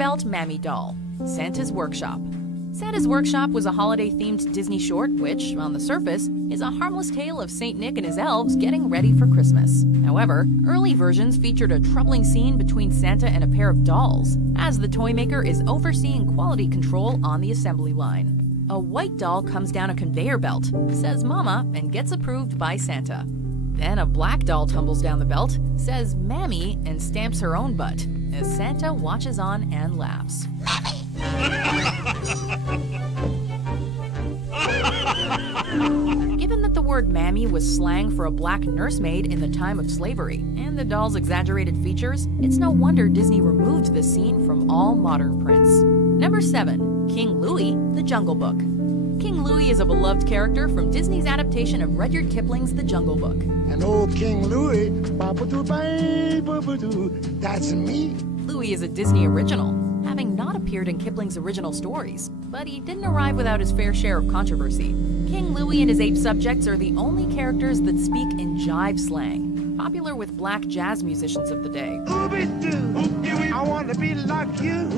belt Mammy doll, Santa's Workshop. Santa's Workshop was a holiday-themed Disney short which, on the surface, is a harmless tale of Saint Nick and his elves getting ready for Christmas. However, early versions featured a troubling scene between Santa and a pair of dolls, as the toy maker is overseeing quality control on the assembly line. A white doll comes down a conveyor belt, says Mama, and gets approved by Santa. Then a black doll tumbles down the belt, says Mammy, and stamps her own butt, as Santa watches on and laughs. Given that the word mammy was slang for a black nursemaid in the time of slavery, and the doll's exaggerated features, it's no wonder Disney removed this scene from all modern prints. Number 7. King Louie, The Jungle Book. King Louie is a beloved character from Disney's adaptation of Rudyard Kipling's The Jungle Book. And old King Louie, that's me. Louie is a Disney original, having not appeared in Kipling's original stories, but he didn't arrive without his fair share of controversy. King Louie and his ape subjects are the only characters that speak in jive slang, popular with black jazz musicians of the day. I want to be like you.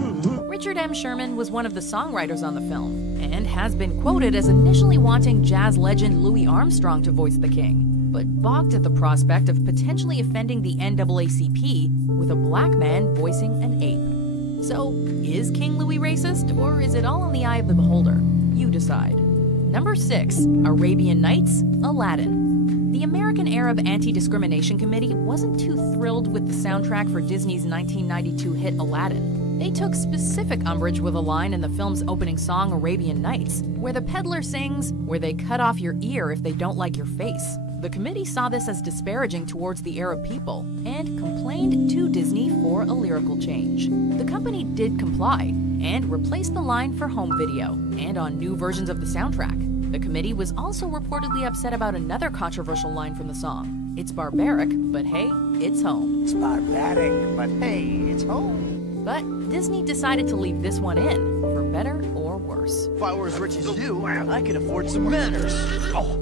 Richard M. Sherman was one of the songwriters on the film, and has been quoted as initially wanting jazz legend Louis Armstrong to voice the king, but balked at the prospect of potentially offending the NAACP with a black man voicing an ape. So, is King Louie racist, or is it all in the eye of the beholder? You decide. Number 6. Arabian Nights, Aladdin. The American Arab Anti-Discrimination Committee wasn't too thrilled with the soundtrack for Disney's 1992 hit Aladdin. They took specific umbrage with a line in the film's opening song Arabian Nights, where the peddler sings, "Where they cut off your ear if they don't like your face." The committee saw this as disparaging towards the Arab people, and complained to Disney for a lyrical change. The company did comply, and replaced the line for home video, and on new versions of the soundtrack. The committee was also reportedly upset about another controversial line from the song. It's barbaric, but hey, it's home. It's barbaric, but hey, it's home. But Disney decided to leave this one in, for better or worse. If I were as rich as you, I could afford some manners. Oh.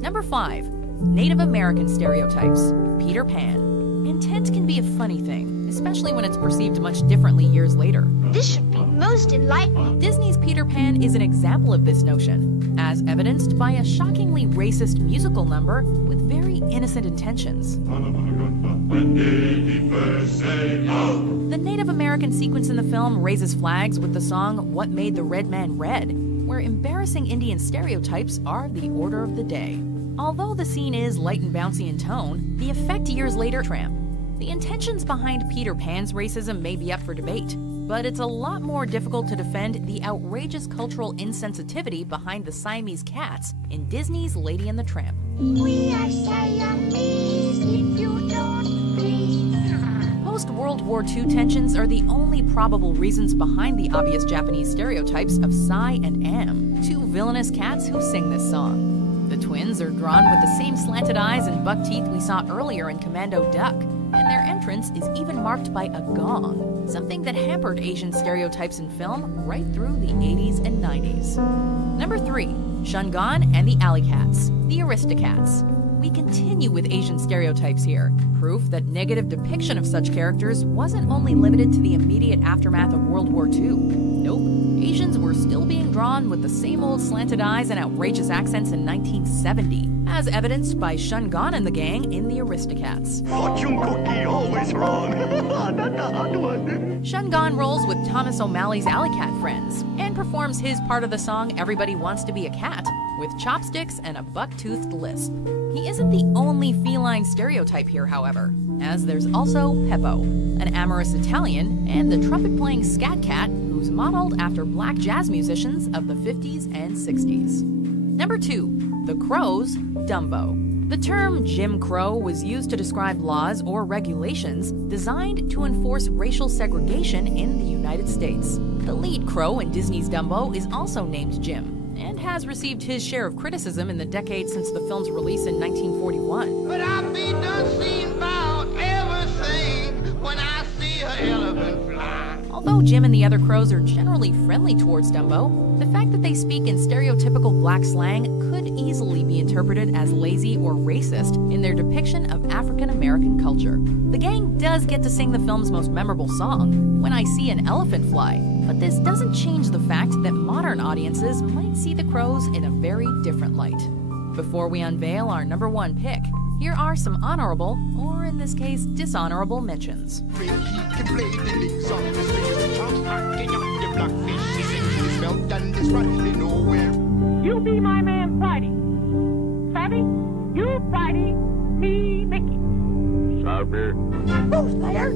Number 5. Native American stereotypes, Peter Pan. Intent can be a funny thing, especially when it's perceived much differently years later. This should be most enlightening. Disney's Peter Pan is an example of this notion, as evidenced by a shockingly racist musical number with very innocent intentions. The Native American sequence in the film raises flags with the song What Made the Red Man Red, where embarrassing Indian stereotypes are the order of the day. Although the scene is light and bouncy in tone, the effect years later tramp. The intentions behind Peter Pan's racism may be up for debate, but it's a lot more difficult to defend the outrageous cultural insensitivity behind the Siamese cats in Disney's Lady and the Tramp. We are Siamese if you don't please. Post-World War II tensions are the only probable reasons behind the obvious Japanese stereotypes of Sai and Am, two villainous cats who sing this song. The twins are drawn with the same slanted eyes and buck teeth we saw earlier in Commando Duck, and their entrance is even marked by a gong, something that hampered Asian stereotypes in film right through the 80s and 90s. Number 3. Shungan and the Alley Cats, the Aristocats. We continue with Asian stereotypes here, proof that negative depiction of such characters wasn't only limited to the immediate aftermath of World War II. Nope, Asians were still being drawn with the same old slanted eyes and outrageous accents in 1970, as evidenced by Shungan and the gang in the Aristocats. Fortune cookie always wrong. Shungan rolls with Thomas O'Malley's Alley Cat friends, and performs his part of the song Everybody Wants to Be a Cat, with chopsticks and a buck-toothed lisp. He isn't the only feline stereotype here, however, as there's also Peppo, an amorous Italian, and the trumpet-playing scat cat who's modeled after black jazz musicians of the 50s and 60s. Number 2. The Crow's Dumbo. The term Jim Crow was used to describe laws or regulations designed to enforce racial segregation in the United States. The lead crow in Disney's Dumbo is also named Jim, and has received his share of criticism in the decade since the film's release in 1941. But I be done seen about everything when I see an elephant fly. Although Jim and the other crows are generally friendly towards Dumbo, the fact that they speak in stereotypical black slang could easily be interpreted as lazy or racist in their depiction of African American culture. The gang does get to sing the film's most memorable song, "When I See an Elephant Fly," but this doesn't change the fact that modern audiences might see the Crows in a very different light. Before we unveil our number one pick, here are some honorable, or in this case, dishonorable mentions. He can play the licks on the strings, the chomps packing up the blackfish. He sings his belt and his Friday nowhere. You be my man Friday. Savvy? You Friday, me Mickey. Savvy. Who's there?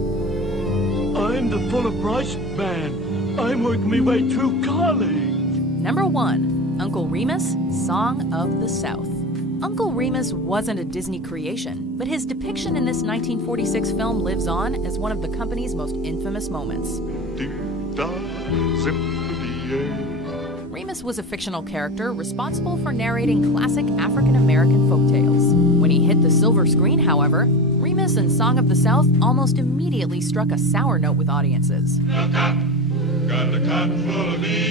I'm the full price man. I'm working my way through college. Number 1. Uncle Remus, Song of the South. Uncle Remus wasn't a Disney creation, but his depiction in this 1946 film lives on as one of the company's most infamous moments. Remus was a fictional character responsible for narrating classic African-American folktales. When he hit the silver screen, however, Remus and Song of the South almost immediately struck a sour note with audiences. Look up, got the cotton full of beans.